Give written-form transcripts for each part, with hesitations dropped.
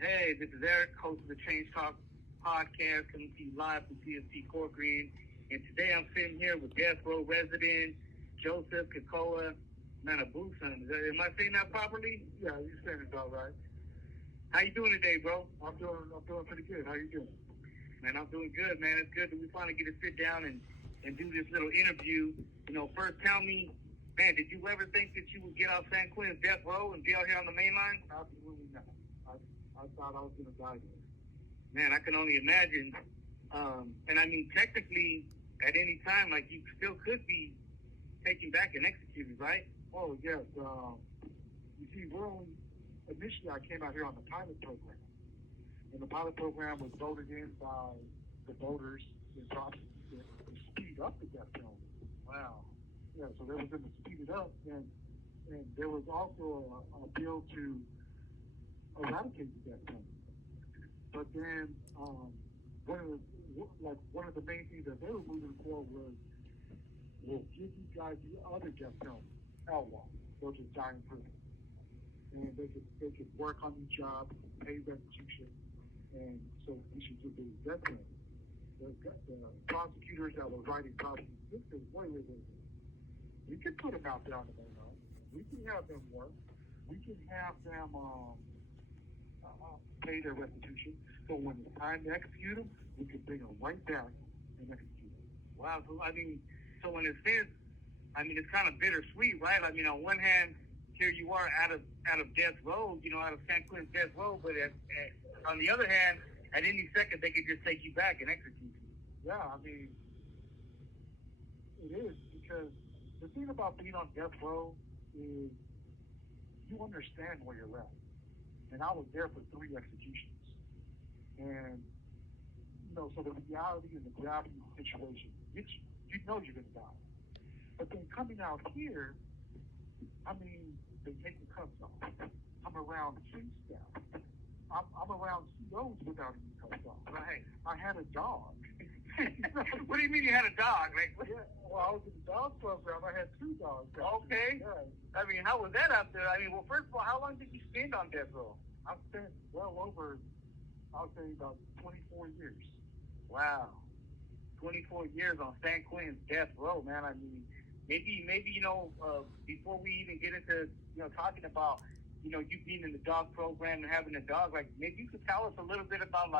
Hey, this is Eric, host of the Change Talk podcast, coming to you live from CST Court Green. And today I'm sitting here with Death Row resident Joseph Kekoa Manibusan. Am I saying that properly? Yeah, you're saying it all right. How you doing today, bro? I'm doing pretty good. How you doing? Man, I'm doing good, man. It's good that we finally get to sit down and do this little interview. First tell me, man, did you ever think that you would get off San Quentin's death row and be out here on the main line? Absolutely not. I thought I was going to die there. Man, I can only imagine. And I mean, technically, at any time, like, you still could be taken back and executed, right? Oh, yes. You see, initially I came out here on the pilot program. And the pilot program was voted in by the voters in Boston to speed up the death penalty. Wow. Yeah, so they were going to speed it up. And there was also a bill to eradicate the death penalty. But then one of the main things that they were moving for was, we'll give you guys the other death penalty, LWOP. They'll just die in prison. And they could work on the job, pay restitution, and so we should give the death penalty. The prosecutors that were writing prosecution, this is way. We can put them out there on the main line. We can have them work. We can have them pay their restitution. So when it's time to execute them, we can bring them right back and execute them. Wow. So, so when it says, it's kind of bittersweet, right? I mean, on one hand, here you are out of death row, out of San Quentin's death row, but on the other hand, at any second, they could just take you back and execute you. Yeah, it is, because the thing about being on death row is you understand where you're at. And I was there for 3 executions. And, so the reality and the gravity of the situation, you know you're going to die. But then coming out here, they take the cuffs off. I'm around chief staff. I'm around COs without any cuffs off. Right. I had a dog. What do you mean you had a dog? Yeah, well, I was in the dog program. I had 2 dogs. Okay. Yeah. How was that out there? Well, first of all, how long did you spend on death row? I spent well over, I'll say, about 24 years. Wow. 24 years on San Quentin's death row, man. Maybe before we even get into, talking about, you being in the dog program and having a dog, maybe you could tell us a little bit about,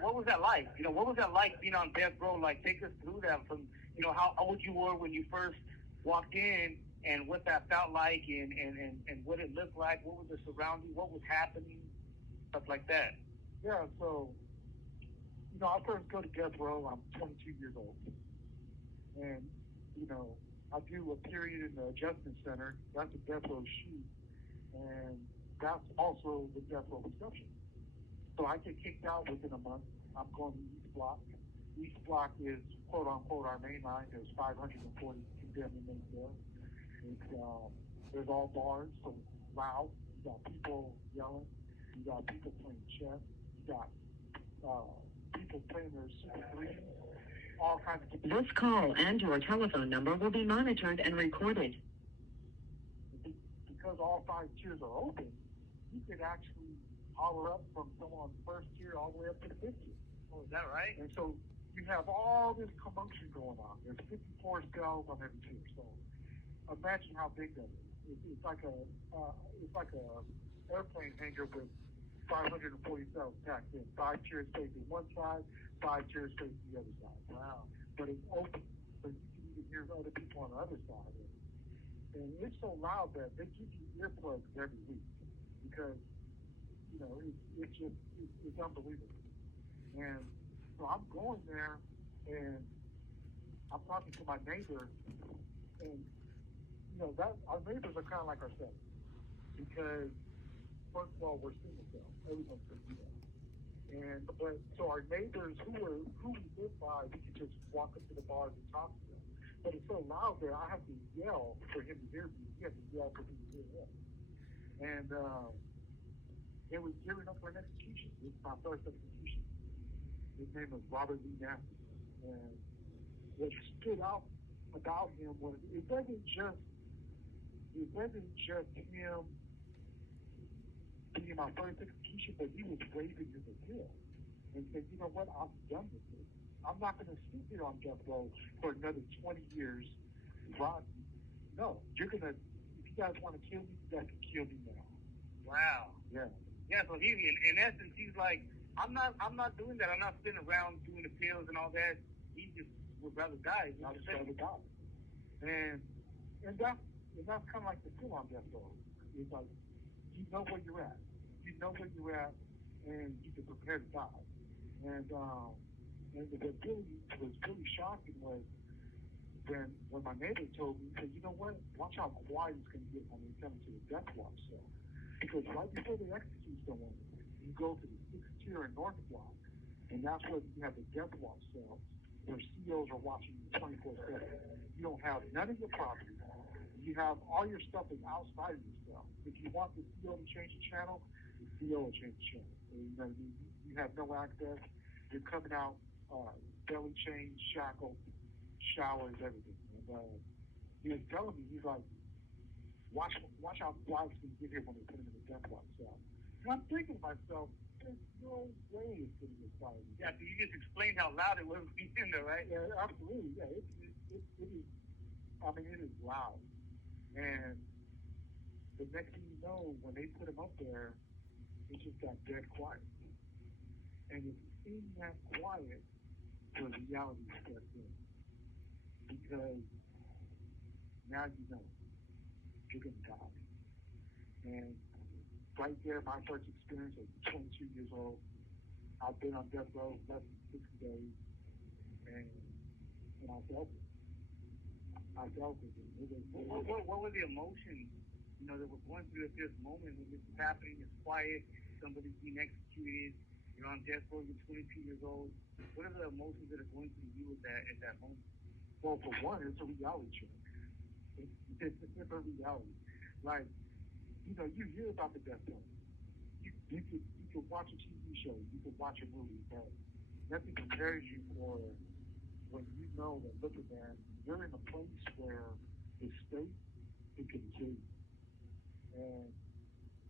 what was that like? What was that like being on death row? Take us through that from, how old you were when you first walked in and what that felt like and what it looked like, what was the surrounding, what was happening, stuff like that. Yeah, so, I first go to death row, I'm 22 years old. And, I do a period in the adjustment center. That's a death row shoot. And that's also the death row reception. So I get kicked out within a month. I'm going to East Block. East Block is, quote unquote, our main line. There's 540 condemned inmates there. There's all bars, so it's loud. You got people yelling. You got people playing chess. You got people playing their Super 3. All kinds of people. This call and your telephone number will be monitored and recorded. Because all 5 tiers are open, you could actually holler up from someone on the first tier all the way up to the 5th tier. Oh, is that right? And so you have all this commotion going on. There's 54 cells on every tier. So imagine how big that is. It's like a airplane hangar with 540 cells packed in. 5 tiers facing one side, 5 tiers facing the other side. Wow. But it's open, so you can even hear other people on the other side. And it's so loud that they give you earplugs every week because, it's unbelievable. And so I'm going there and I'm talking to my neighbor, and our neighbors are kind of like ourselves because first of all, we're single cell. Everyone's single cell. But so our neighbors who we live by, we can just walk up to the bars and talk to them. But it's so loud there, I have to yell for him to hear me. He has to yell for me to hear him. And it was gearing up for an execution. This is my first execution. His name was Robert Lee Nasty. And what stood out about him was it wasn't just him being my first execution, but he was waiving his appeal and said, you know what, I'm done with this. I'm not going to sit here on death row for another 20 years. Rod, no, you're going to, if you guys want to kill me, you guys can kill me now. Wow. Yeah. Yeah, so he, in essence, he's like, I'm not doing that. I'm not sitting around doing appeals and all that. He just would rather die. I just rather die. And that's kind of like the full on death row. It's like, you know where you're at. You know where you're at, and you can prepare to die. And what really was really shocking was when my neighbor told me, he said, you know what? Watch how quiet it's going to get when we come to the death watch cell. Because right before they execute someone, you go to the 6th tier and North Block, and that's where you have the death watch cell, where COs are watching you 24/7. You don't have none of your property. You have all your stuff is outside of your cell. If you want the CO to change the channel, the CO will change the channel. So, you know, you have no access. You're coming out belly chain, shackled, showers, everything. And he was telling me, he's like, watch how quiet it's going to get here when they put him in the death watch cell. And I'm thinking to myself, there's no way it's going to get quiet. Yeah, so you just explained how loud it was in there, right? Yeah, absolutely. Yeah, it is. I mean, it is loud. And the next thing you know, when they put him up there, it just got dead quiet. And it's in that quiet where reality steps in. Because now you know you're going to die. And right there, my first experience at 22 years old, I've been on death row less than 60 days, and I felt it. I felt it. What were the emotions, you know, that were going through at this moment when this is happening? It's quiet, somebody's being executed, you're on death row, you're 22 years old. What are the emotions that are going through you at that moment? Well, for one, it's a reality check. It's a reality. Like, you know, you hear about the death penalty. You could watch a TV show, you could watch a movie, but nothing prepares you for when you know that, look at man, you're in a place where the state is going to kill you. And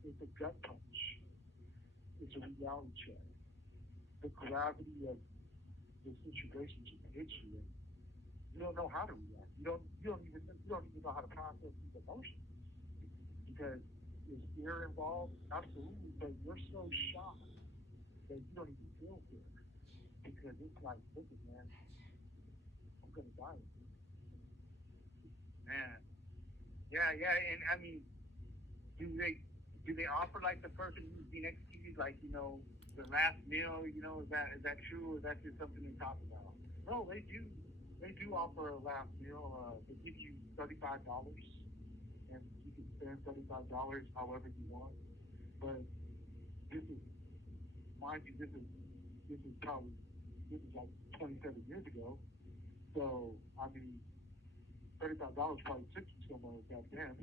it's a gut punch. It's a reality check. The gravity of the situation just hits you, and you don't know how to react. You don't even know how to process these emotions because is fear involved? Absolutely, but you're so shocked that you don't even feel fear because it's like, listen, man, I'm gonna die. Man, yeah, and I mean, do they offer like the person who's being executed, like, you know, the last meal? You know, is that true, or is that just something they talk about? No, they do offer a last meal. They give you $35, and you can spend $35 however you want. But this is, mind you, this is like 27 years ago. So I mean, $35 probably took you somewhere back then.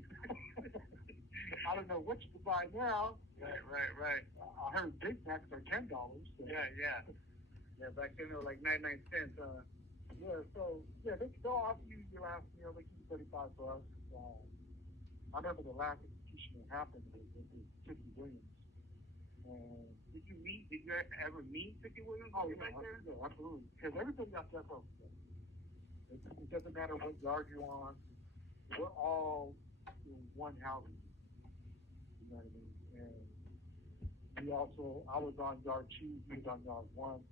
I don't know what you can buy now. Right. I heard Big Macs are $10. So. Yeah. Back then they were like 99 cents. Yeah, so they'll offer you your last meal. They give you $35. I remember the last execution that happened was Tiffany Williams. And did you ever meet Ricky Williams? Oh, yeah, absolutely. Because everybody got death row. It doesn't matter what yard you're on. We're all in one house. You know what I mean? And I was on yard 2, he was on yard 1. And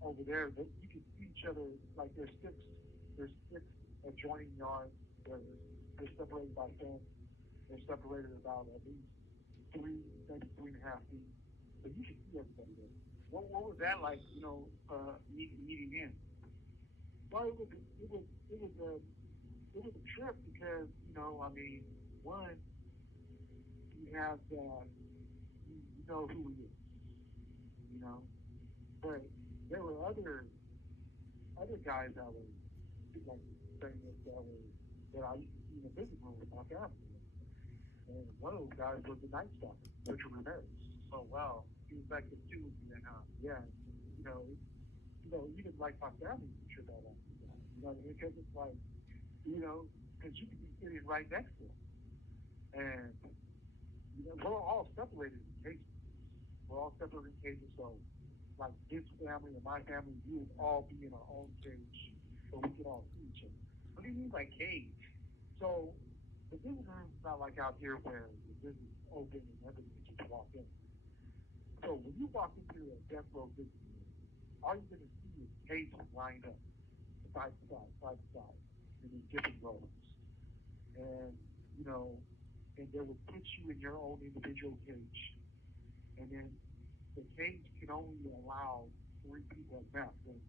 over there, you can see each other. Like there's six adjoining yards. They're separated by fence. They're separated about at least 3, maybe 3.5 feet. But you can see everybody there. What was that like? You know, meeting him. Well, it was a trip because, you know, I mean, one, you have you know who he is, you know, but there were other guys that were like famous that I used to see in the business room with my family, and one of those guys was the Night Stalker, Richard Ramirez. Oh wow, he was like the two of you then, huh? Yeah, you know, even like my family would trip out on this guy. You know what I mean? Because it's like, you know, because you could be sitting right next to him. And, we're all separated in cases. We're all separated in cases, so like this family and my family, we would all be in our own cage, so we could all see each other. What do you mean by cage? So the visitor room is not like out here where the visitor is open and everybody can just walk in. So when you walk into a death row visitor room, all you're going to see is cages lined up, side to side, in these different rows. And, and they will put you in your own individual cage. And then the cage can only allow 3 people at best. And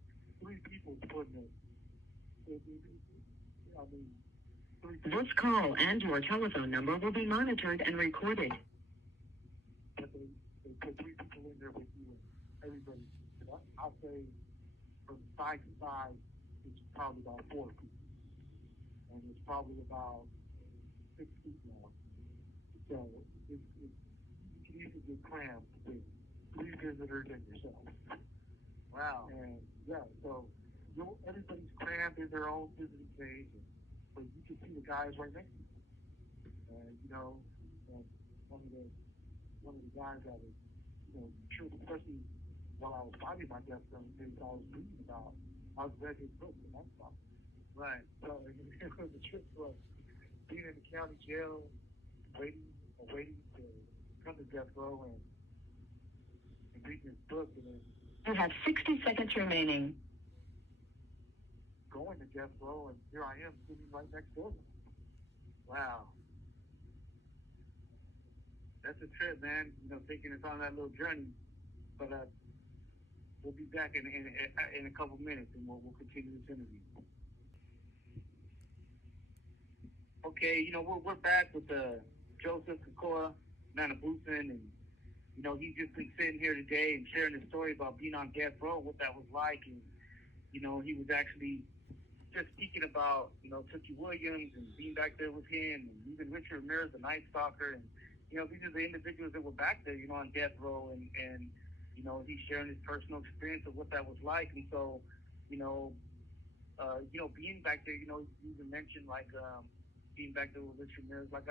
3 people is putting it, I mean, 3 people. This call and your telephone number will be monitored and recorded. But they put 3 people in there with you and everybody. I'll say from side to side, it's probably about 4 people. And it's probably about 6 feet long. So you can easily get crammed with 3 visitors and yourself. Wow. And so everybody's crammed in their own visiting cage, but you can see the guys right next to you. And and one of the guys that was, sure, especially while I was fighting my death sentence, I was reading about, I was reading his book and that stuff. Right. So it was a trip for being in the county jail, waiting to come to death row and reading his book, and then You have 60 seconds remaining. going to death row, and here I am sitting right next door. Wow. That's a trip, man. Taking us on that little journey. But we'll be back in a couple minutes, and we'll continue this interview. Okay, we're back with Joseph Kekoa Manibusan, and he's just been sitting here today and sharing his story about being on death row, what that was like, and he was actually just speaking about Tookie Williams and being back there with him, and even Richard Ramirez, the Night Stalker, and these are the individuals that were back there, on death row, and he's sharing his personal experience of what that was like, and so being back there, you even mentioned like being back there with Richard Ramirez, like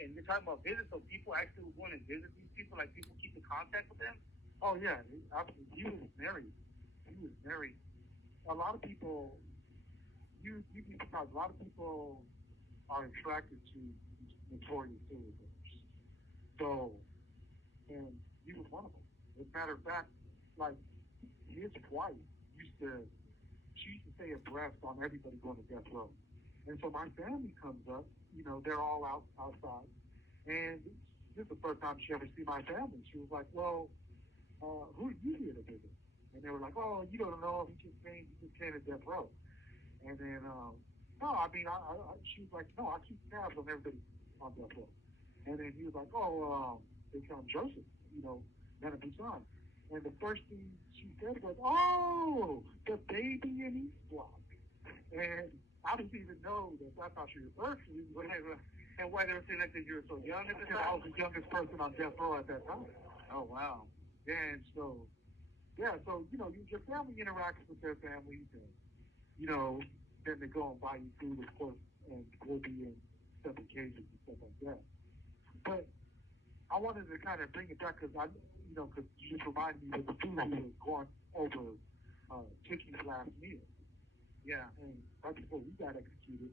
and you're talking about visits, so people actually were going to visit these people, like people keep in contact with them. Oh yeah, he was married. A lot of people, you'd be surprised. A lot of people are attracted to notorious serial killers. So, and he was one of them. As a matter of fact, like his wife she used to stay abreast on everybody going to death row. And so my family comes up, they're all outside. And this is the first time she ever seen my family. She was like, well, who are you here to visit? And they were like, oh, you don't know. He just came to death row. And then, no, she was like, no, I keep tabs on everybody on death row. And then he was like, oh, they found Joseph, Manibusan. And the first thing she said was, oh, the baby in East Block. And I didn't even know that's how she referred to me. And why they were saying that because you were so young at the time? I was the youngest person on death row at that time. Oh, wow. And so, your family interacts with their families, and, then they go and buy you food, of course, and we'll be in separate cages and stuff like that. But I wanted to kind of bring it back because because you just reminded me of the food we were going over Tickie's last meal. Yeah. And right before we got executed.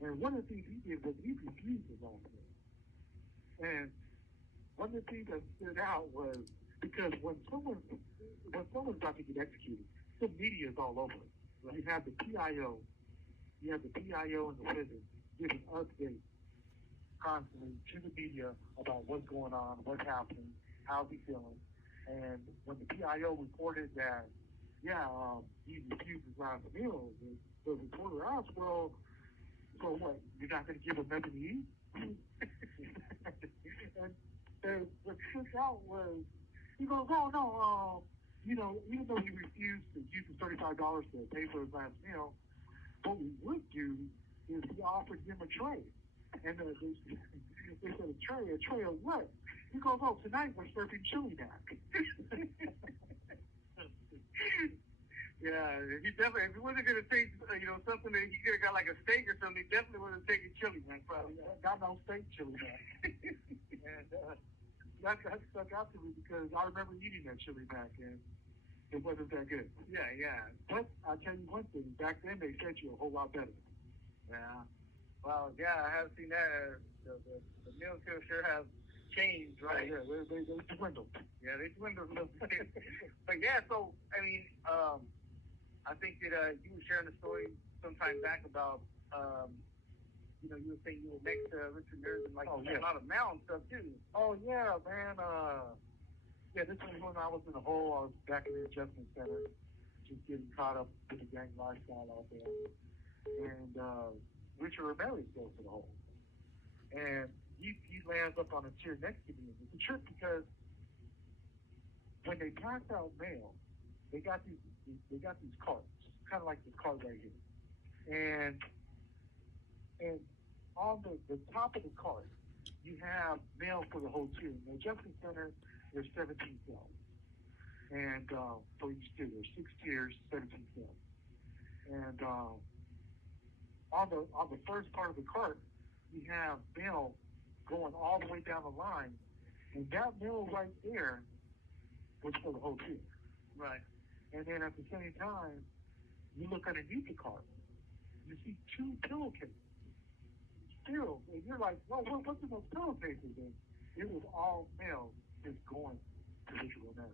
And one of the things he did was he refused his last meal. And one of the things that stood out was because when someone's about to get executed, the media is all over it. Right. You have the PIO in the prison giving updates constantly to the media about what's going on, what's happening, how's he feeling. And when the PIO reported that, he refused his last meal, the reporter asked, well, so what, you're not going to give him nothing to eat? And what took out was, he goes, oh, no, even though he refused to use the $35 to pay for his last meal, what we would do is we offered him a tray. And they said, a tray of what? He goes, oh, tonight we're serving chili mac. Yeah, he definitely, if he wasn't going to take, something that he could have got like a steak or something, he definitely would have taken chili mac, probably. Got no steak chili mac. And that stuck out to me because I remember eating that chili mac and it wasn't that good. Yeah, yeah. But I'll tell you one thing, back then they fed you a whole lot better. Yeah. Well, yeah, I have seen that. The meals here sure have changed, right? Oh, yeah, they dwindled. Yeah, they dwindled a little bit. But yeah, so, I mean, I think that you were sharing a story sometime back about, you know, you were saying you were next to Richard Mears and like a lot of mountain stuff too. Oh yeah, man. Yeah, this was when I was in the hole. I was back in the adjustment center, just getting caught up with the gang lifestyle out there. And Richard Ramirez goes to the hole, and he lands up on a chair next to me. It's a trip because when they pass out mail, they got these carts, kind of like this cart right here, and on the top of the cart, you have mail for the whole tier. In the adjustment center, there's 17 cells. And for each tier, there's 6 tiers, 17 cells. And on the first part of the cart, you have mail going all the way down the line. And that mail right there was for the whole tier. Right. And then at the same time, you look underneath the cart, you see 2 pillowcases. Still, and you're like, well, what's in those pillowcases? And it was all mail just going to Richard Ramirez.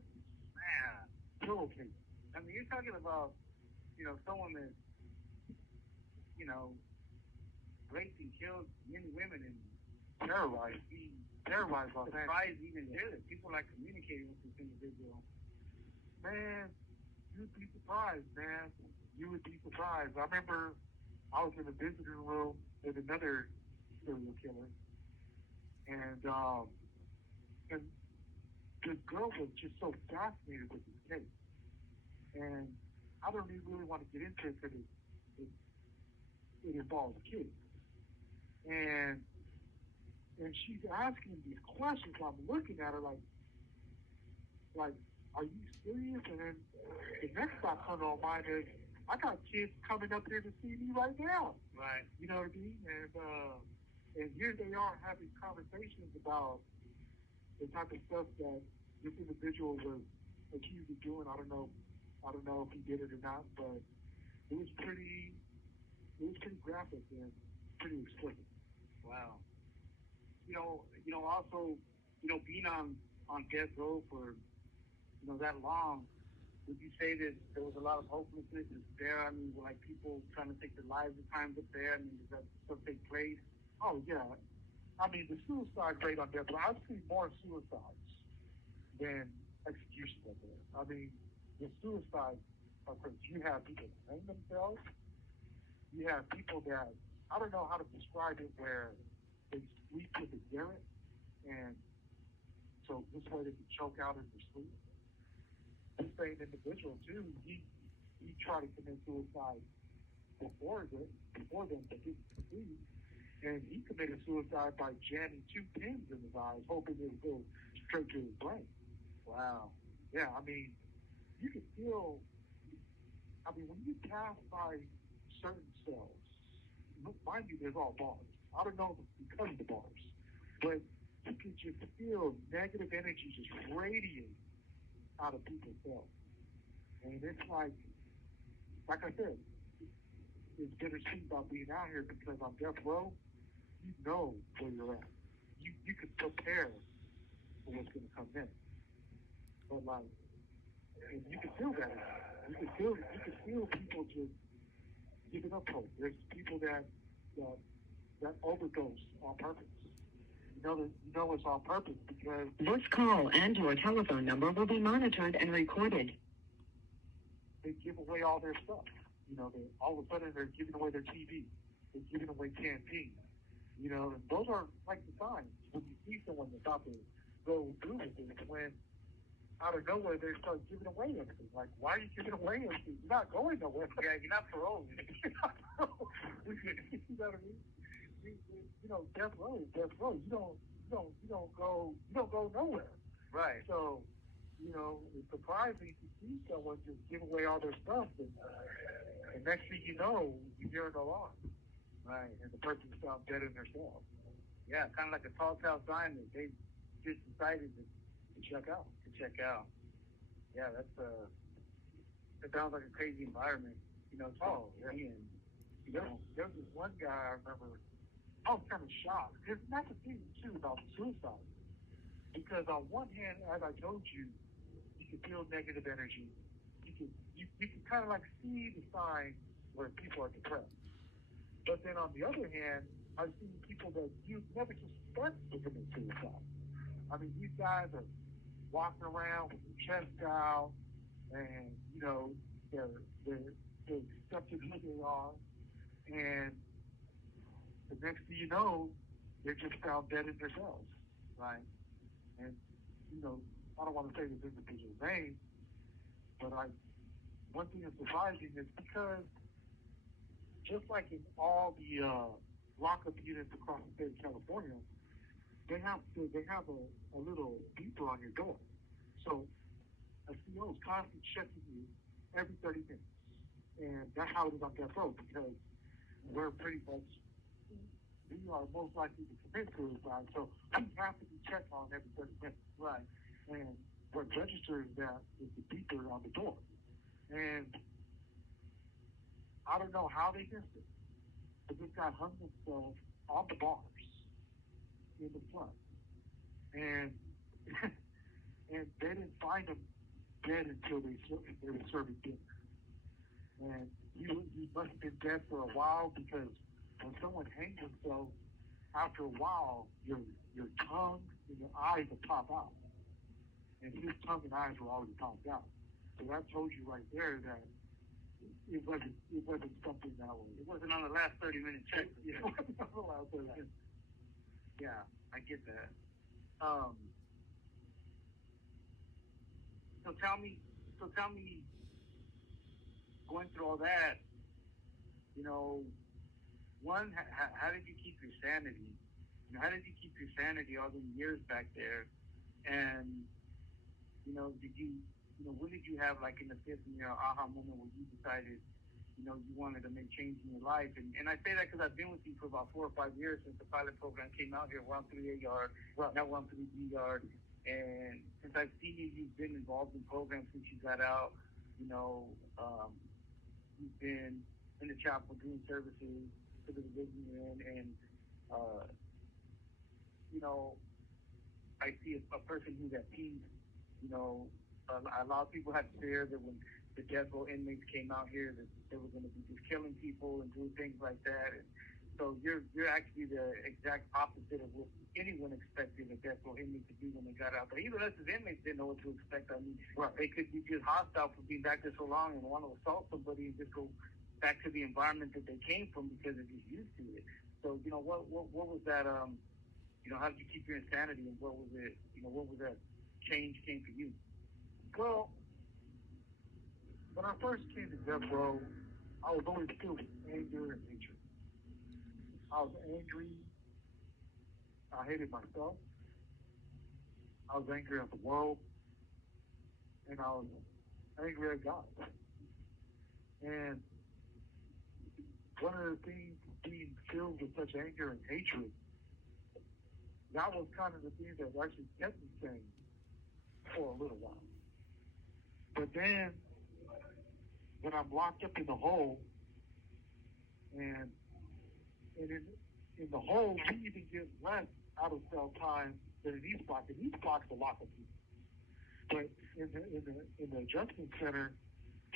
Man. Pillowcases. I mean, you're talking about, you know, someone that, you know, raped and killed many women and terrorized Los Angeles. Surprised even did it. People like communicating with this individual. Man, you'd be surprised, man. You would be surprised. I remember I was in the visiting room with another serial killer, and this girl was just so fascinated with this case. And I don't even really want to get into it because it involves kids. And she's asking these questions. I'm looking at her like, are you serious? And then the next thought comes on mind is, I got kids coming up here to see me right now. Right. You know what I mean? And here they are having conversations about the type of stuff that this individual was accused of doing. I don't know if he did it or not, but it was pretty graphic and pretty explicit. Wow. You know, also, you know, being on death row for, you know, that long, would you say that there was a lot of hopelessness there? I mean, were like people trying to take their lives at times up there? I mean, does that still take place? Oh yeah. I mean, the suicide rate on death row, I've seen more suicides than executions up there. I mean, the suicides are crazy. You have people hang themselves. You have people that, I don't know how to describe it, where they sleep with a garret, and so this way they can choke out in their sleep. This same individual too, he tried to commit suicide before them, but didn't succeed. And he committed suicide by jamming 2 pins in his eyes, hoping it would go straight to his brain. Wow. Yeah, I mean, you can feel, I mean, when you pass by certain cells, mind you, there's all bars. I don't know if it's because of the bars, but you can just feel negative energy just radiate out of people's cells. And it's like I said, it's bittersweet about being out here because on death row, you know where you're at. You can prepare for what's going to come next. But like, and you can feel that. You can feel people just giving up hope. There's people that overdose on purpose. You know it's on purpose because this call and your telephone number will be monitored and recorded. They give away all their stuff. You know, all of a sudden they're giving away their TV. They're giving away canteen. You know, and those are like the signs when you see someone that's about to go through with it. When out of nowhere they start giving away everything. Like, why are you giving away everything? You're not going nowhere. Yeah, you're not paroled. You know what I mean? You know, death row is death row. You don't go nowhere. Right. So, you know, it's surprising to see someone just give away all their stuff, and next thing you know, you hear an alarm, right? And the person's found dead in their cell. Yeah, kind of like a tall tale sign that they just decided to check out. to check out. Yeah, that sounds like a crazy environment, Oh, to yeah. be in. There was this one guy I remember. I was kind of shocked. Because that's the thing too about suicide. Because on one hand, as I told you, you can feel negative energy. You can kind of like see the signs where people are depressed. But then on the other hand, I've seen people that you never suspect to commit suicide. I mean, these guys are walking around with their chest out, and they're they're they're accepting who they are, and the next thing you know, they're just found dead in their cells, right? And you know, I don't want to say this individual's name, but one thing that's surprising is because just like in all the lockup units across the state of California, they have a little beeper on your door. So a CO is constantly checking you every 30 minutes. And that's how it is on death row because we're pretty much, we are most likely to commit suicide. So we have to be checked on every 30 minutes. Right. And what registers that is the beeper on the door. And I don't know how they missed it, but this guy hung himself on the bars in the front. And and they didn't find him dead until they were serving dinner. And he must have been dead for a while because when someone hangs themselves, after a while, your tongue and your eyes will pop out. And his tongue and eyes were already popped out. So that told you right there that it wasn't something that was. It wasn't on the last 30-minute check. It wasn't on the last 30 minutes. Yeah, I get that. So tell me, going through all that, one, how did you keep your sanity? How did you keep your sanity all those years back there? And when did you have like an epiphany or aha moment where you decided, you wanted to make change in your life? And I say that because I've been with you for about 4 or 5 years since the pilot program came out here. We're on 3A yard, now we're on 3B yard. And since I've seen you, you've been involved in programs since you got out. You've been in the chapel doing services for the division you're in. And, I see a person who's at peace. A lot of people had fear that when the death row inmates came out here that they were going to be just killing people and doing things like that. And so you're actually the exact opposite of what anyone expected a death row inmate to be when they got out there. Even us as inmates didn't know what to expect. I mean, they could be just hostile for being back there so long and want to assault somebody and just go back to the environment that they came from because they're just used to it. So, what was that, how did you keep your insanity, and what was it, what was that change came for you? Well, when I first came to death row, I was always filled with anger and hatred. I was angry. I hated myself. I was angry at the world. And I was angry at God. And one of the things, being filled with such anger and hatred, that was kind of the thing that actually kept me sane for a little while. But then, when I'm locked up in the hole, and in the hole, we even get less out of cell time than in East Block. In East Block's the lockup unit. But in the adjustment center,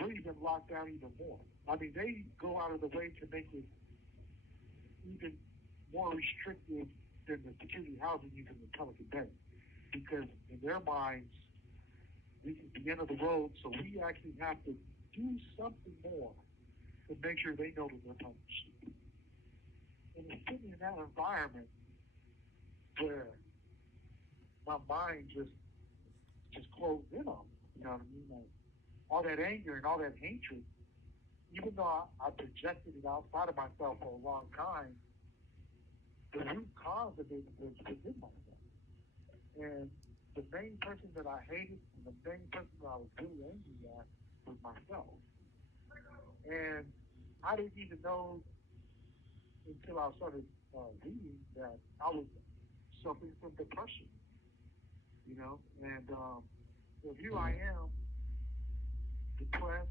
we're even locked down even more. I mean, they go out of the way to make it even more restrictive than the security housing unit in Pelican Bay. Because in their minds, this is the end of the road, so we actually have to do something more to make sure they know that they're punished. And it's sitting in that environment where my mind just closed in on me. You know what I mean? Like, all that anger and all that hatred, even though I projected it outside of myself for a long time, the root cause of it was within myself. And the main person that I hated and the main person that I was really angry at was myself. And I didn't even know until I started reading that I was suffering from depression, and so here I am, depressed,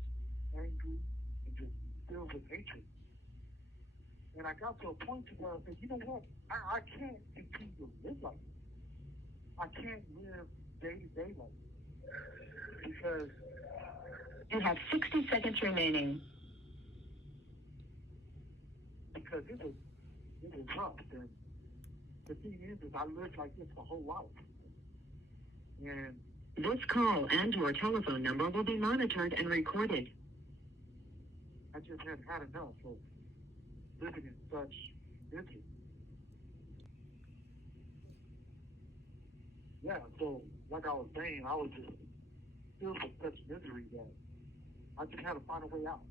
angry, and just filled with hatred. And I got to a point to where I said, you know what? I can't continue to live like this. I can't live day to day like this because You have 60 seconds remaining. It was rough. And the thing is I lived like this my whole life. And This call and your telephone number will be monitored and recorded. I just had enough of living in such misery. Yeah, so like I was saying, I was just filled with such misery that I just had to find a way out.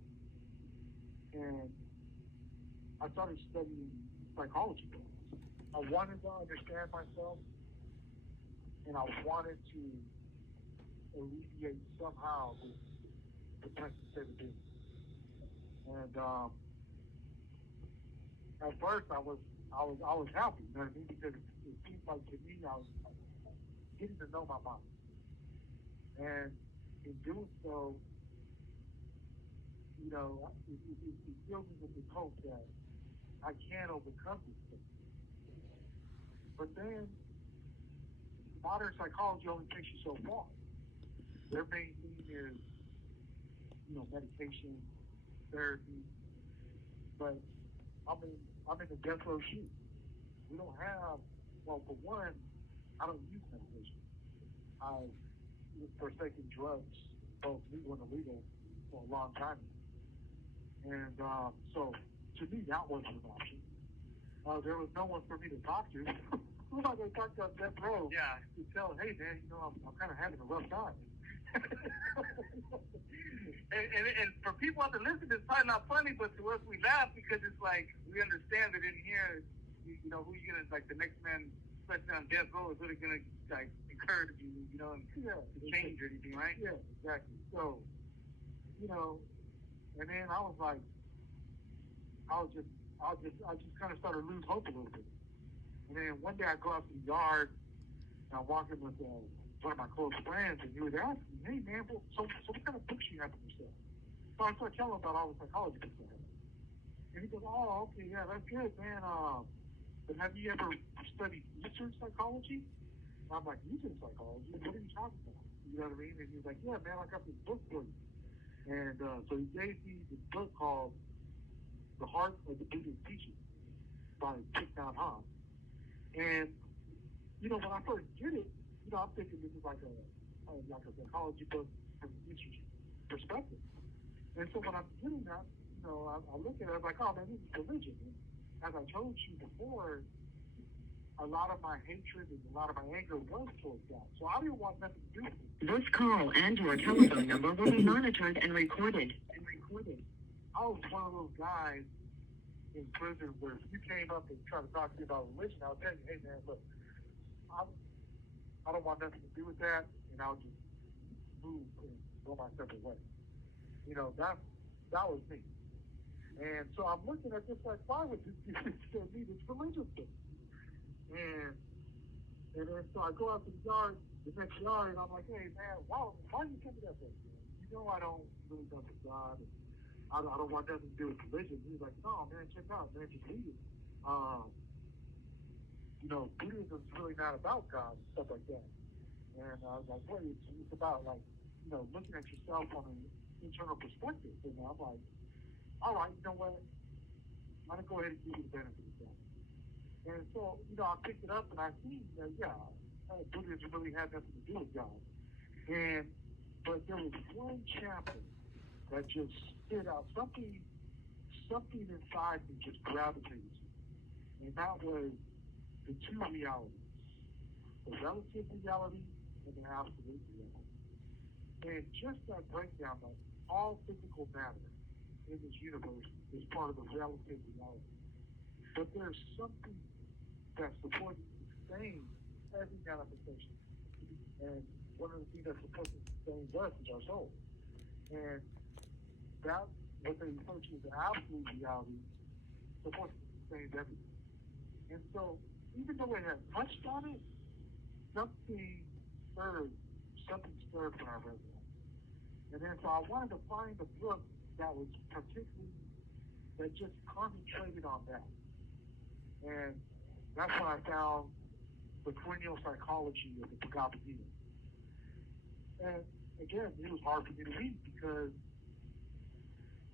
And I started studying psychology. I wanted to understand myself, and I wanted to alleviate somehow this depressive state of being. And at first, I was happy, you know what I mean? Because it seemed like to me I was getting to know my mind, and in doing so, it filled me with this hope that I can overcome these things. But then modern psychology only takes you so far. Their main thing is, medication, therapy. But I'm in the death row shoe. We don't have, well, for one, I don't use medication. I've forsaken drugs, both legal and illegal, for a long time now. And so to me, that wasn't an option. There was no one for me to talk to. Who am I going to talk to on death row? Yeah. To tell, hey man, I'm kind of having a rough time. and for people out there listening, it's probably not funny, but to us we laugh because it's like we understand that in here, who you gonna, like, the next man, especially on death row, is really gonna, like, encourage you, and to change or anything, right? Yeah, exactly. So, and then I was like, I just kind of started to lose hope a little bit. And then one day I go out to the yard, and I'm walking with one of my close friends, and he was asking me, hey man, so what kind of books you have for yourself? So I started telling him about all the psychology books I have. And he goes, oh, okay, yeah, that's good, man. But have you ever studied Eastern psychology? And I'm like, Eastern psychology? What are you talking about? You know what I mean? And he's like, yeah, man, I got this book for you. And so he gave me this book called The Heart of the Buddhist Teaching by Quentin. And, when I first get it, I'm thinking this is like a psychology book from an Eastern perspective. And so when I'm getting that, I look at it, I'm like, oh man, this is religion. And as I told you before, a lot of my hatred and a lot of my anger was towards God. So I didn't want nothing to do with it. This call and your telephone number will be monitored and recorded. I was one of those guys in prison where if you came up and tried to talk to me about religion, I would tell you, hey man, look, I don't want nothing to do with that, and I'll just move and go my separate way. That was me. And so I'm looking at this like, why would this still need this religious thing? And then so I go out to the next yard, and I'm like, hey man, why you tell me that thing? I don't really know for God, and I don't want nothing to do with religion. He's like, no man, check out, man, just read it. Buddhism is really not about God and stuff like that. And I was like, well, it's about, like, looking at yourself on an internal perspective. And I'm like, all right, you know what? I'm going to go ahead and give you the benefit of that. And so, I picked it up and I see that, Buddhism really had nothing to do with God. But there was one chapter that just stood out. Something inside me just gravitated to it. And that was the two realities, the relative reality and the absolute reality. And just that breakdown that all physical matter in this universe is part of the relative reality. But there's something that supports and sustains every manifestation. And one of the things that supports and sustains us is our soul. And that, what they refer to as the absolute reality, supports and sustains everything. And so, even though it had touched on it, something stirred, something stirred when I read it. And then so I wanted to find a book that was particularly, that just concentrated on that. And that's when I found the cranial psychology of the Bhagavad Gita. And again, it was hard for me to read because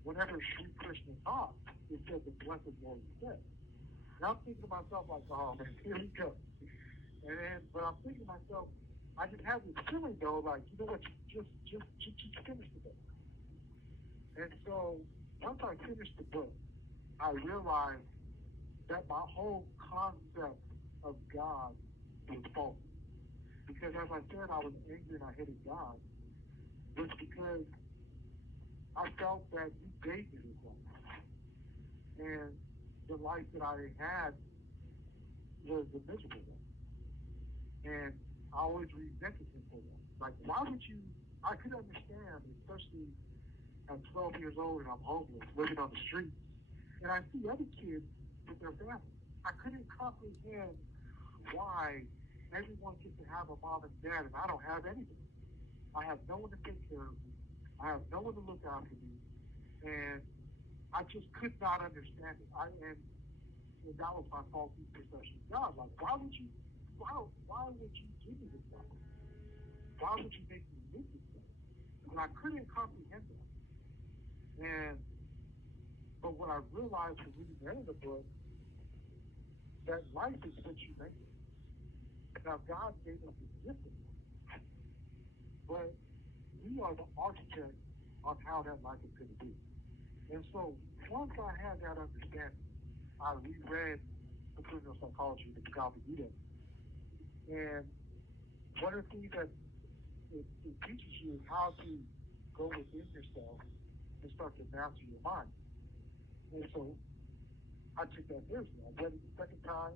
whenever Sri Krishna talked, it said the blessed Lord said. And I'm thinking to myself like, oh man, here we go. And then, but I'm thinking to myself, I just have this feeling though, like, you know what, just finish the book. And so once I finished the book, I realized that my whole concept of God was false. Because as I said, I was angry and I hated God. It's because I felt that He gave me this life. And the life that I had was a miserable one. And I always resented Him for that. Like, why would you? I could understand, especially at 12 years old and I'm homeless, living on the streets, and I see other kids with their families. I couldn't comprehend why everyone gets to have a mom and dad and I don't have anything. I have no one to take care of me. I have no one to look after me. And I just could not understand it. And that was my faulty perception of God. Like, why would you give me this life? Why would you make me live this life? And I couldn't comprehend that. And but what I realized from reading the end of the book, that life is what you make it. Now God gave us this gift, but we are the architect on how that life is going to be. And so once I had that understanding, I reread the Clinical Psychology of the Bhagavad Gita. And one of the things that it teaches you is how to go within yourself and start to master your mind. And so I took that seriously. I read it the second time,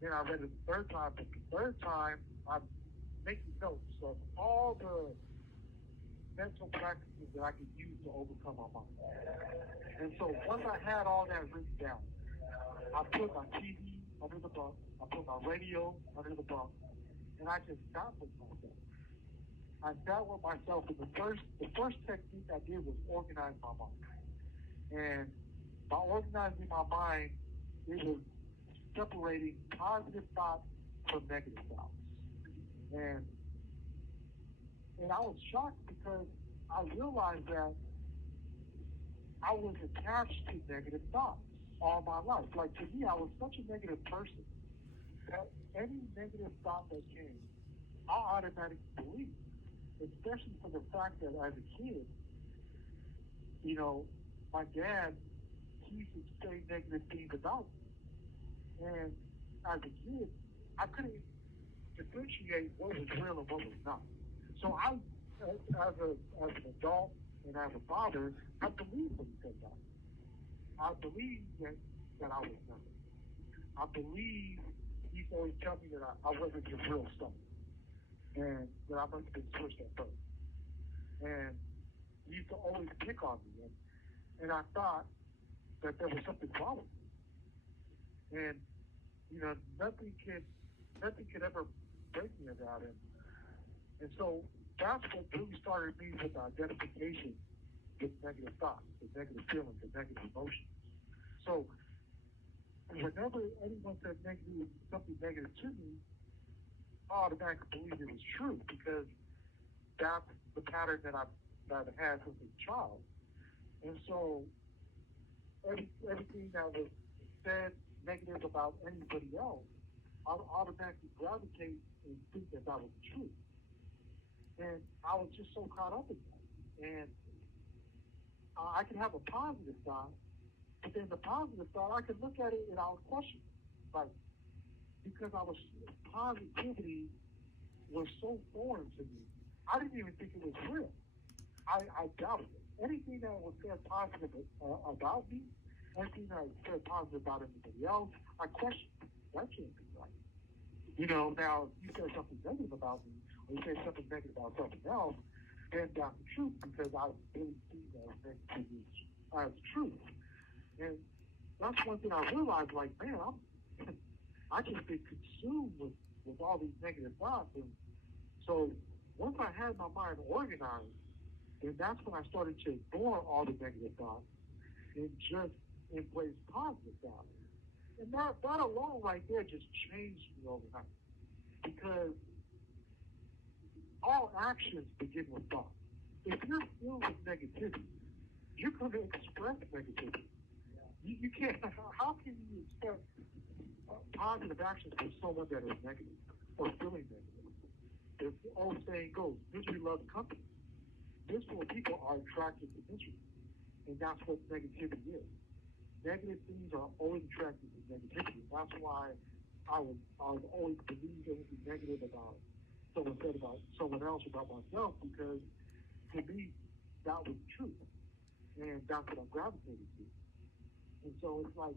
then I read it the third time, but the third time I'm making notes of all the mental practices that I could use to overcome my mind. And so once I had all that written down, I put my TV under the bunk, I put my radio under the bunk, and I just sat with myself. I sat with myself, and the first technique I did was organize my mind. And by organizing my mind, it was separating positive thoughts from negative thoughts. And I was shocked because I realized that I was attached to negative thoughts all my life. Like, to me, I was such a negative person that any negative thought that came, I automatically believed. Especially for the fact that as a kid, you know, my dad, he used to say negative things about me. And as a kid, I couldn't differentiate what was real and what was not. So as an adult and as a father, I believed what he said about me. I believed that I was nothing. I believed he used to always tell me that I wasn't his real son, and that I must have been switched at birth. And he used to always pick on me, and I thought that there was something wrong with me. And you know, nothing could ever break me of that. And so that's what really started me with the identification with negative thoughts, with negative feelings, with negative emotions. So whenever anyone said something negative to me, I automatically believed it was true because that's the pattern that I've had since a child. And so everything that was said negative about anybody else, I would automatically gravitate and think that was true. And I was just so caught up in that. And I could have a positive thought, but then the positive thought, I could look at it and I would question it. Like, because positivity was so foreign to me, I didn't even think it was real. I doubted it. Anything that was said positive about me, anything that was said positive about anybody else, I questioned. That can't be right. You know, now if you say something negative about me, or you say something negative about something else, then that's the truth because I really see that negativity as truth. And that's one thing I realized, like, man, I just been consumed with all these negative thoughts. And so once I had my mind organized, then that's when I started to ignore all the negative thoughts and just embrace positive thoughts. And that alone right there just changed me overnight. Because all actions begin with thought. If you're filled with negativity, you're going to express negativity. You can't, how can you expect positive actions from someone that is negative or feeling negative? The old saying goes, misery loves company. Miserable people are attracted to misery. And that's what negativity is. Negative things are always attracted to negativity. That's why I've always believed anything negative about someone said about someone else, about myself, because to me, that was true. And that's what I gravitated to. And so it's like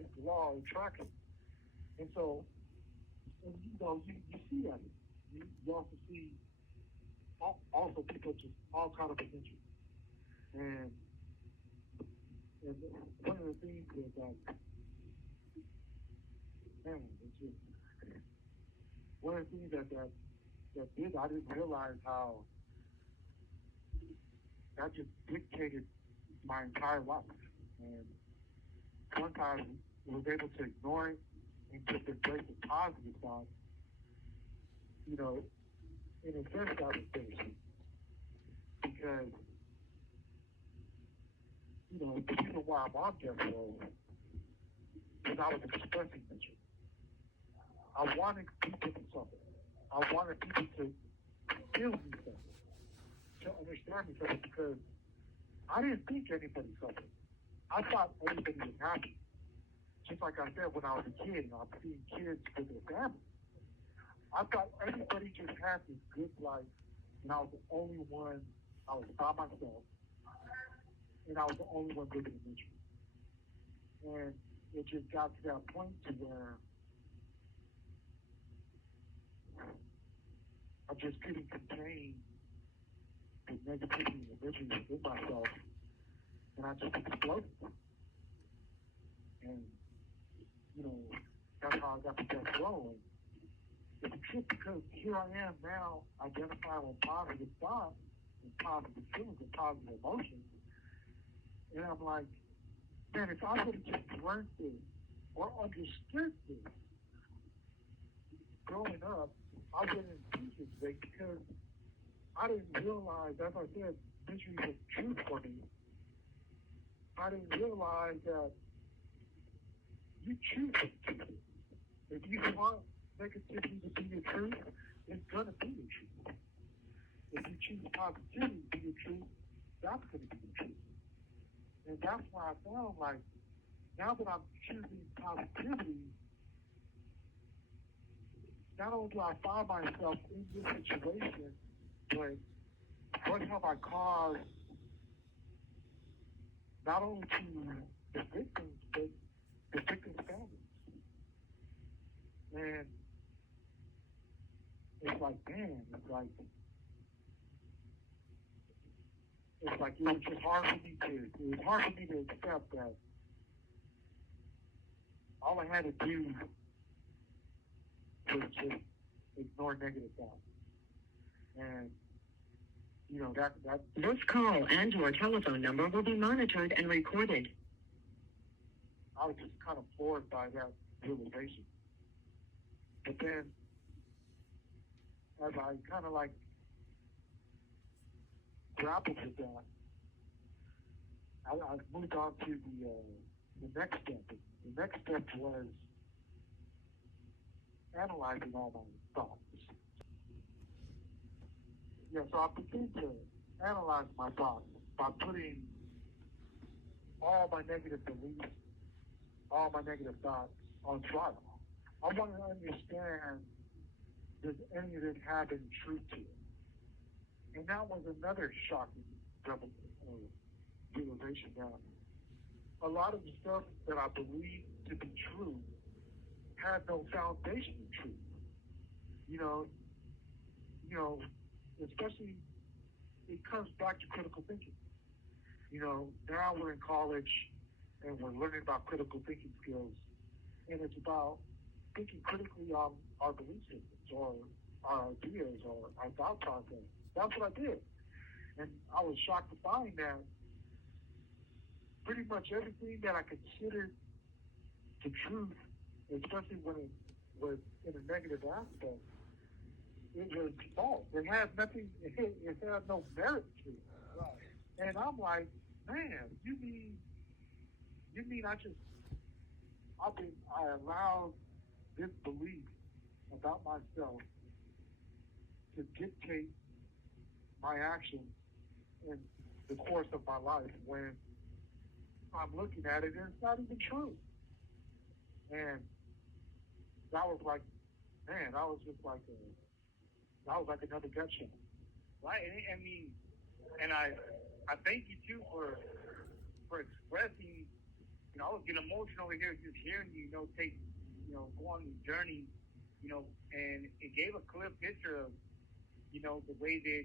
it's the law of attraction. And so, and you see that. You also see also people just all kind of potential. And one of the things is that, man, it's just, one of the things that did, I didn't realize how that just dictated my entire life. And once I was able to ignore it and just embrace the positive thoughts, in a sense that was bittersweet. Because, the reason why I'm on death row is I was expressing misery. I wanted people to suffer. I wanted people to feel me suffer, to understand me suffer, because I didn't think anybody suffered. I thought everybody was happy. Just like I said, when I was a kid, I'm seeing kids with their families. I thought everybody just had this good life, and I was the only one. I was by myself, and I was the only one living in misery. And it just got to that point to where I just couldn't contain the negativity and the misery within myself, and I just exploded. And that's how I got to death row. And it's a trip because here I am now identifying with positive thoughts and positive feelings and positive emotions. And I'm like, man, if I would have just learned this or understood this growing up, I wouldn't be this way, because I didn't realize, as I said, misery was truth for me. I didn't realize that you choose it. If you want negativity to be your truth, it's going to be your truth. If you choose positivity to be your truth, that's going to be your truth. And that's why I found, like, now that I'm choosing positivity, not only do I find myself in this situation, but what have I caused not only to the victims, but the victims' families? And it's like, man, it's like it was just hard for me to accept that all I had to do was just ignore negative thoughts. And that This call and your telephone number will be monitored and recorded. I was just kind of floored by that realization. But then, as I kind of like grappled with that, I moved on to the next step. The next step was analyzing all my thoughts. Yeah, so I began to analyze my thoughts by putting all my negative beliefs, all my negative thoughts on trial. I wanted to understand, does any of it have any truth to it? And that was another shocking realization that a lot of the stuff that I believed to be true had no foundation in truth. Especially it comes back to critical thinking. Now we're in college and we're learning about critical thinking skills. and it's about thinking critically on our belief systems or our ideas or our thought process. That's what I did. And I was shocked to find that pretty much everything that I considered the truth, especially when it was in a negative aspect, it was false. It had nothing, it had no merit to it. And I'm like, man, you mean I allowed this belief about myself to dictate my actions in the course of my life when I'm looking at it and it's not even true. And that was like, man, that was just like another gut shot. Right. I mean, and I thank you too for expressing. You know, I was getting emotional over here just hearing you, go on these journeys, and it gave a clear picture of, the way that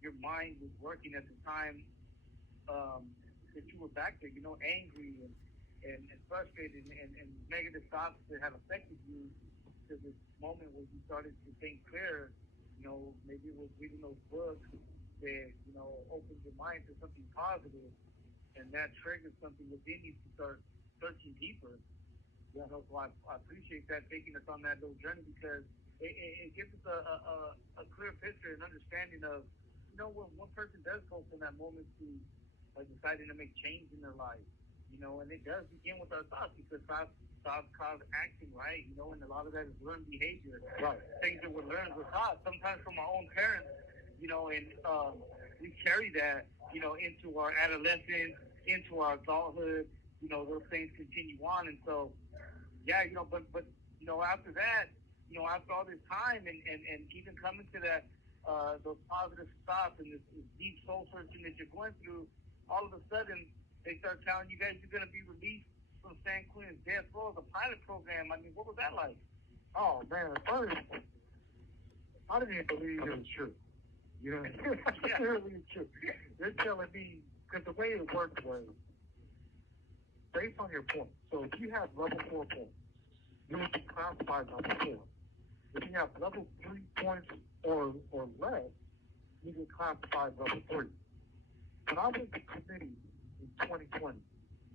your mind was working at the time that you were back there, angry and frustrated and negative thoughts that had affected you to this moment where you started to think clear. Maybe it was reading those books that, opened your mind to something positive, and that triggered something within you to start searching deeper. So I appreciate that, taking us on that little journey, because it gives us a clear picture and understanding of, when one person does go from that moment to deciding to make change in their life, and it does begin with our thoughts, because thoughts cause action, right? And a lot of that is learned behavior. Right. Things that were learned were taught, sometimes from our own parents, and we carry that, into our adolescence, into our adulthood. Those things continue on, and so, yeah, but after that, after all this time and even coming to that, those positive thoughts and this deep soul searching that you're going through, all of a sudden they start telling you guys you're going to be released from San Quentin's death row, the pilot program. I mean, what was that like? Oh man, at first I didn't even believe it was true. It really is true. They're telling me, because the way it worked was based on your points. So if you have level 4 points, you would be classified level 4. If you have level 3 points or less, you get classified level 3. When I went to committee in 2020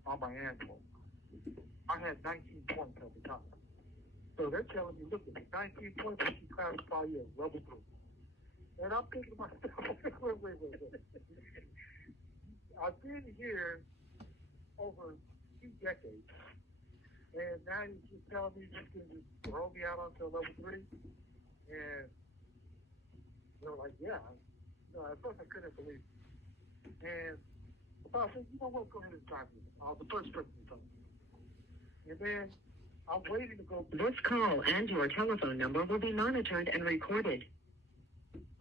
on my annual, I had 19 points at the time. So they're telling me, look, at 19 points, we can classify you as level 3. And I'm thinking to myself, wait. I've been here over 2 decades, and now you're just telling me you can just throw me out onto level 3? And yeah. At first I couldn't believe it. And so I said, you know what, go ahead and sign me. I was the first person to sign me. And then I'm waiting to go. This call and your telephone number will be monitored and recorded.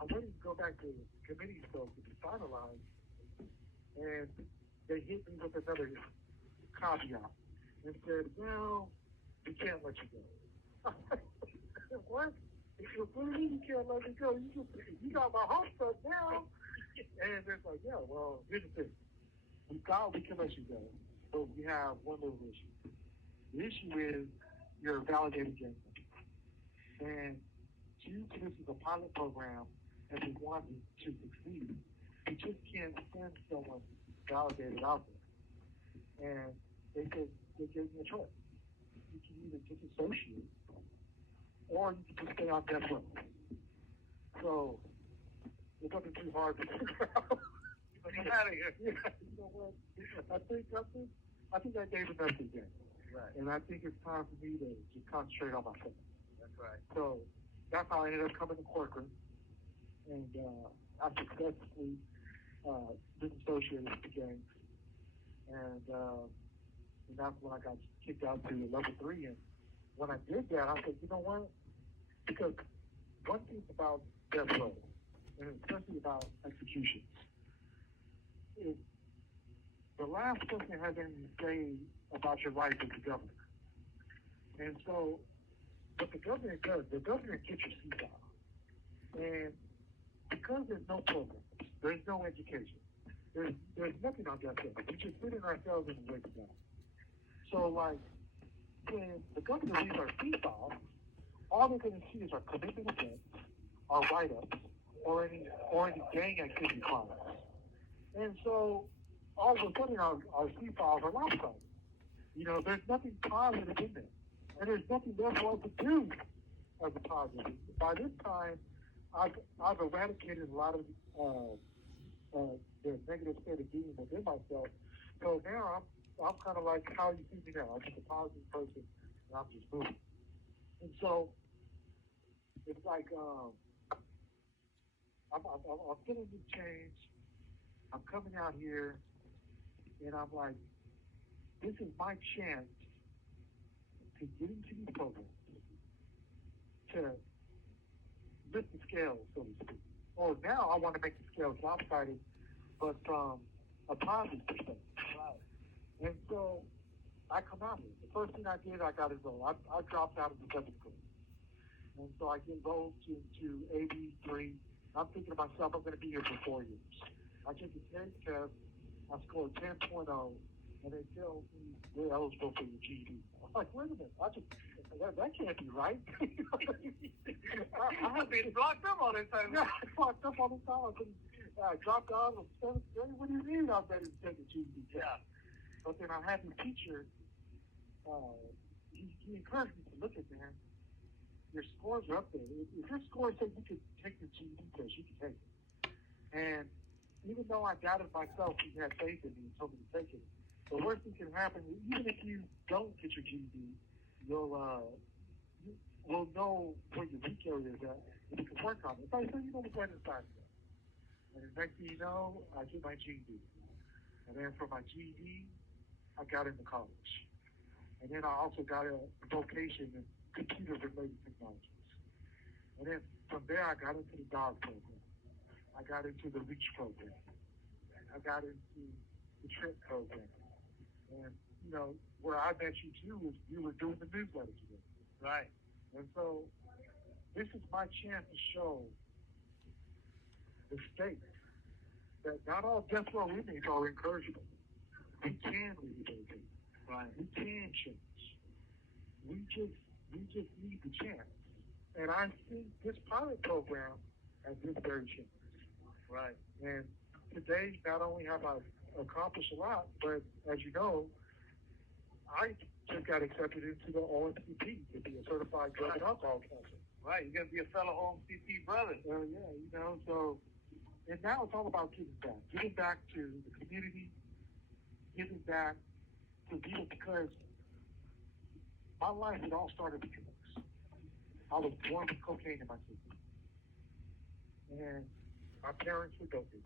I'm waiting to go back to the committee folks to be finalized, and they hit me with another caveat and said, well, we can't let you go. What? What do you mean you can't let me go? You got my hopes up now. And they're like, yeah, well, here's the thing. We can let you go, but we have one little issue. The issue is you're a validated gang member. And this is a pilot program, and we want it to succeed. We just can't send someone validated out there. And they gave me a choice. You can either disassociate, or you can just stay on death row. So it wasn't too hard to figure out. Get out of here. Yeah, you know what? I think I gave enough today. Right. And I think it's time for me to concentrate on myself. That's right. So that's how I ended up coming to Corcoran. And I successfully disassociated with the gang. And that's when I got kicked out to level 3. And when I did that, I said, you know what? Because one thing about death row, and especially about executions, is the last person that has anything to say about your life is the governor. And so what the governor does, the governor gets your seat out. And because there's no programs, there's no education, there's nothing on death row. We just sit in ourselves and wait to die. So when the governor reads our C-file, all they're going to see is our commitment events, our write-ups, or any gang activity crimes. And so all of a sudden our C-files are lopsided. You know, there's nothing positive in there. And there's nothing there for us to do as a positive. By this time, I've eradicated a lot of the negative state of being within myself. So now I'm kind of like how you see me now. I'm just a positive person, and I'm just moving. And so it's like I'm feeling this change. I'm coming out here, and I'm like, this is my chance to get into these programs, to lift the scales, so to speak. Or now I want to make the scales lopsided, but from a positive perspective. Right. And so I come out here. The first thing I did, I got enrolled. I dropped out of the 7th grade. And so I get enrolled into AB3. I'm thinking to myself, I'm going to be here for 4 years. I take the state test. I scored 10.0, and they tell me you're eligible for your GED. I'm like, wait a minute. That can't be right. I've been blocked up all this time. Yeah, I blocked up all the time. I dropped out of 7th grade. What do you mean I'm ready to take the GED test? Yeah. But then I had the teacher, he encouraged me to look at, man, your scores are up there. If your scores say you could take the GED test, you can take it. And even though I doubted myself, he had faith in me and told me to take it. The worst thing can happen, even if you don't get your GED, you'll know where your weak area is at, and you can work on it. So you know what's right inside of that. And the next thing you know, I get my GED. And then from my GED, I got into college. And then I also got a vocation in computer-related technologies. And then from there, I got into the DOG program. I got into the REACH program. I got into the TRIP program. And, you know, where I met you too was you were doing the newsletter together. Right. And so this is my chance to show the state that not all death row inmates are incorrigible. We can rehabilitate. Right. We can change. We just need the chance. And I think this pilot program has this very chance. Right. And today, not only have I accomplished a lot, but as you know, I just got accepted into the OMCP to be a certified drug and alcohol counselor. Right. You're going to be a fellow OMCP brother. Yeah, you know, so, and now it's all about giving back to the community, giving back to people, because my life, it all started with drugs. I was born with cocaine in my system. And my parents were dope dealers.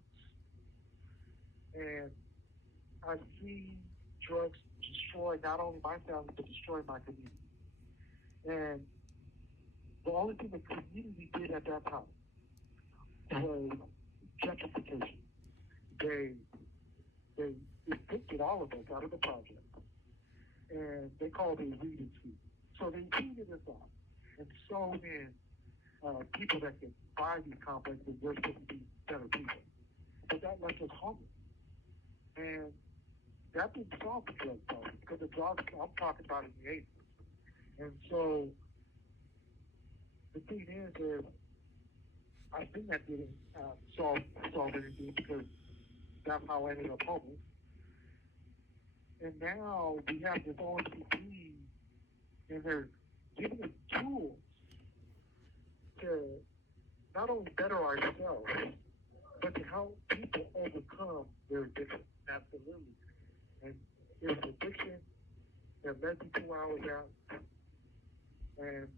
And I've seen drugs destroy not only my family, but destroy my community. And the only thing the community did at that time was gentrification. They evicted all of us out of the project. And they called it weed and food. So they cleaned us out and sold in people that could buy these complexes. They're supposed to be better people. But that left us homeless. And that didn't solve the drug problem, because the drugs I'm talking about in the 80s. And so the thing is I think that didn't solve anything, because that's how I ended up homeless. And now we have this OMCP, and they're giving us tools to not only better ourselves, but to help people overcome their addiction. Absolutely. And there's addiction that led me to where I was at. And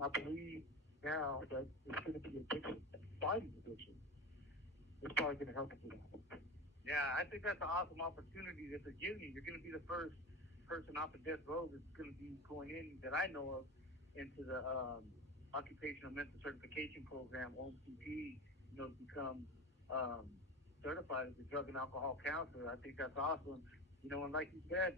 I believe now that it's going to be addiction, fighting addiction. It's probably going to help us with that. Yeah, I think that's an awesome opportunity that they're giving you. You're going to be the first person off the death row that's going to be going in, that I know of, into the Occupational Mental Certification Program, OMCP, you know, to become certified as a drug and alcohol counselor. I think that's awesome. You know, and like you said,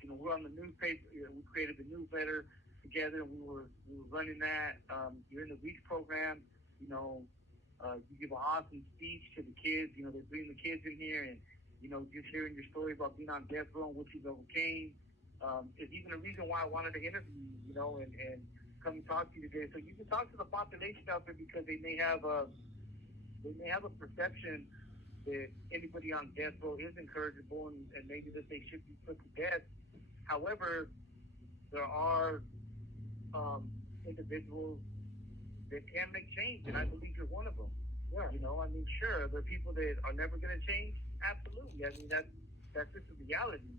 you know, we're on the newspaper. We created the newsletter together. We were running that. You're in the REACH program. You know, you give an awesome speech to the kids. You know, they bring the kids in here, and you know, just hearing your story about being on death row and what you've overcame. is even a reason why I wanted to interview you, you know, and come and talk to you today. So you can talk to the population out there because they may have a perception that anybody on death row is incorrigible and maybe that they should be put to death. However, there are individuals that can make change, and I believe you're one of them. Yeah. You know, I mean, sure, there are people that are never going to change. Absolutely. I mean, that's just a reality.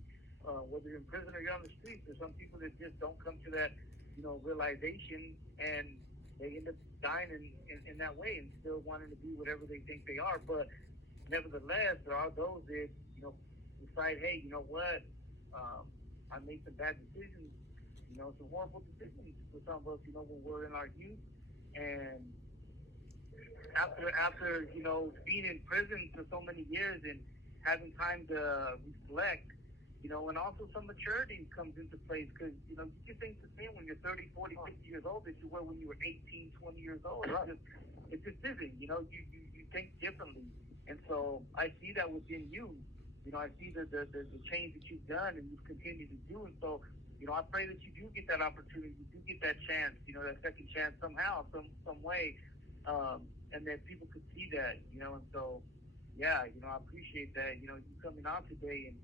Whether you're in prison or you're on the streets, there's some people that just don't come to that, you know, realization, and they end up dying in that way and still wanting to be whatever they think they are. But nevertheless, there are those that, you know, decide, hey, you know what, I made some bad decisions, you know, some horrible decisions for some of us, you know, when we're in our youth. And after you know, being in prison for so many years and having time to reflect, you know, and also some maturity comes into place because, you know, you can think the same when you're 30, 40, 50 years old that you were when you were 18, 20 years old. Right. It just isn't, you know, you think differently. And so I see that within you. You know, I see the change that you've done and you've continued to do. And so, you know, I pray that you do get that opportunity, you do get that chance, you know, that second chance somehow, some way, and that people could see that, you know. And so, yeah, you know, I appreciate that, you know, you coming on today and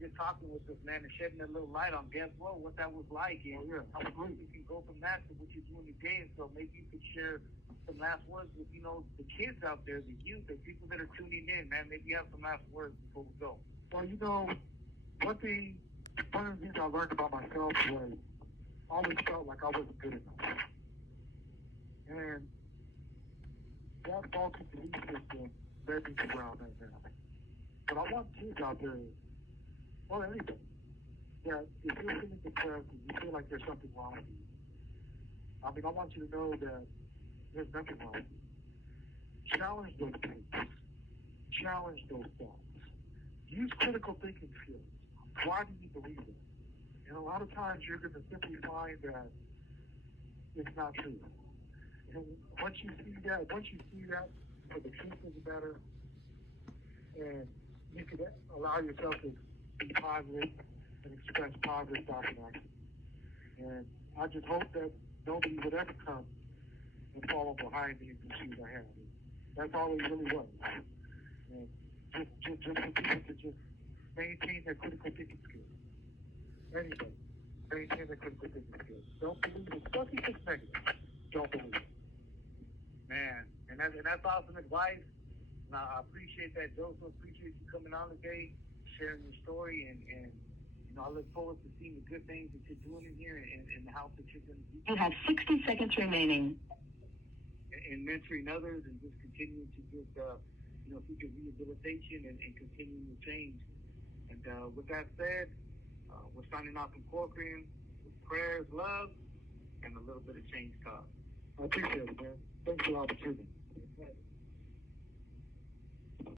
just talking with us, man, and shedding a little light on death row, what that was like, and how we can go from that to what you're doing today. And so maybe you could share some last words with, you know, the kids out there, the youth, the people that are tuning in, man. Maybe you have some last words before we go. Well, you know, one of the things I learned about myself was I always felt like I wasn't good enough. And that faulty belief system led me to where I'm at now. But I want kids out there, or anybody, that if you're feeling depressed and you feel like there's something wrong with you, I mean, I want you to know that there's nothing wrong with you. Challenge those beliefs. Challenge those thoughts. Use critical thinking skills. Why do you believe it? And a lot of times you're going to simply find that it's not true. And once you see that, for the truth of the matter, and you can allow yourself to be positive and express positive thoughts and actions. And I just hope that nobody would ever come and follow behind me in the shoes I have. That's all it really was. And just for people to just maintain their critical thinking skills. Anybody, maintain their critical thinking skills. Don't believe it. Especially if it's negative. Don't believe it. Man, and that's awesome advice. And I appreciate that, Joseph. Appreciate you coming on today, sharing your story, and you know, I look forward to seeing the good things that you're doing in here and the help that you're going to do. You have 60 seconds remaining. And mentoring others and just continuing to just, you know, seek your rehabilitation and continuing to change. And with that said, we're signing off from Corcoran with prayers, love, and a little bit of change talk. I appreciate it, man. Thanks for the opportunity.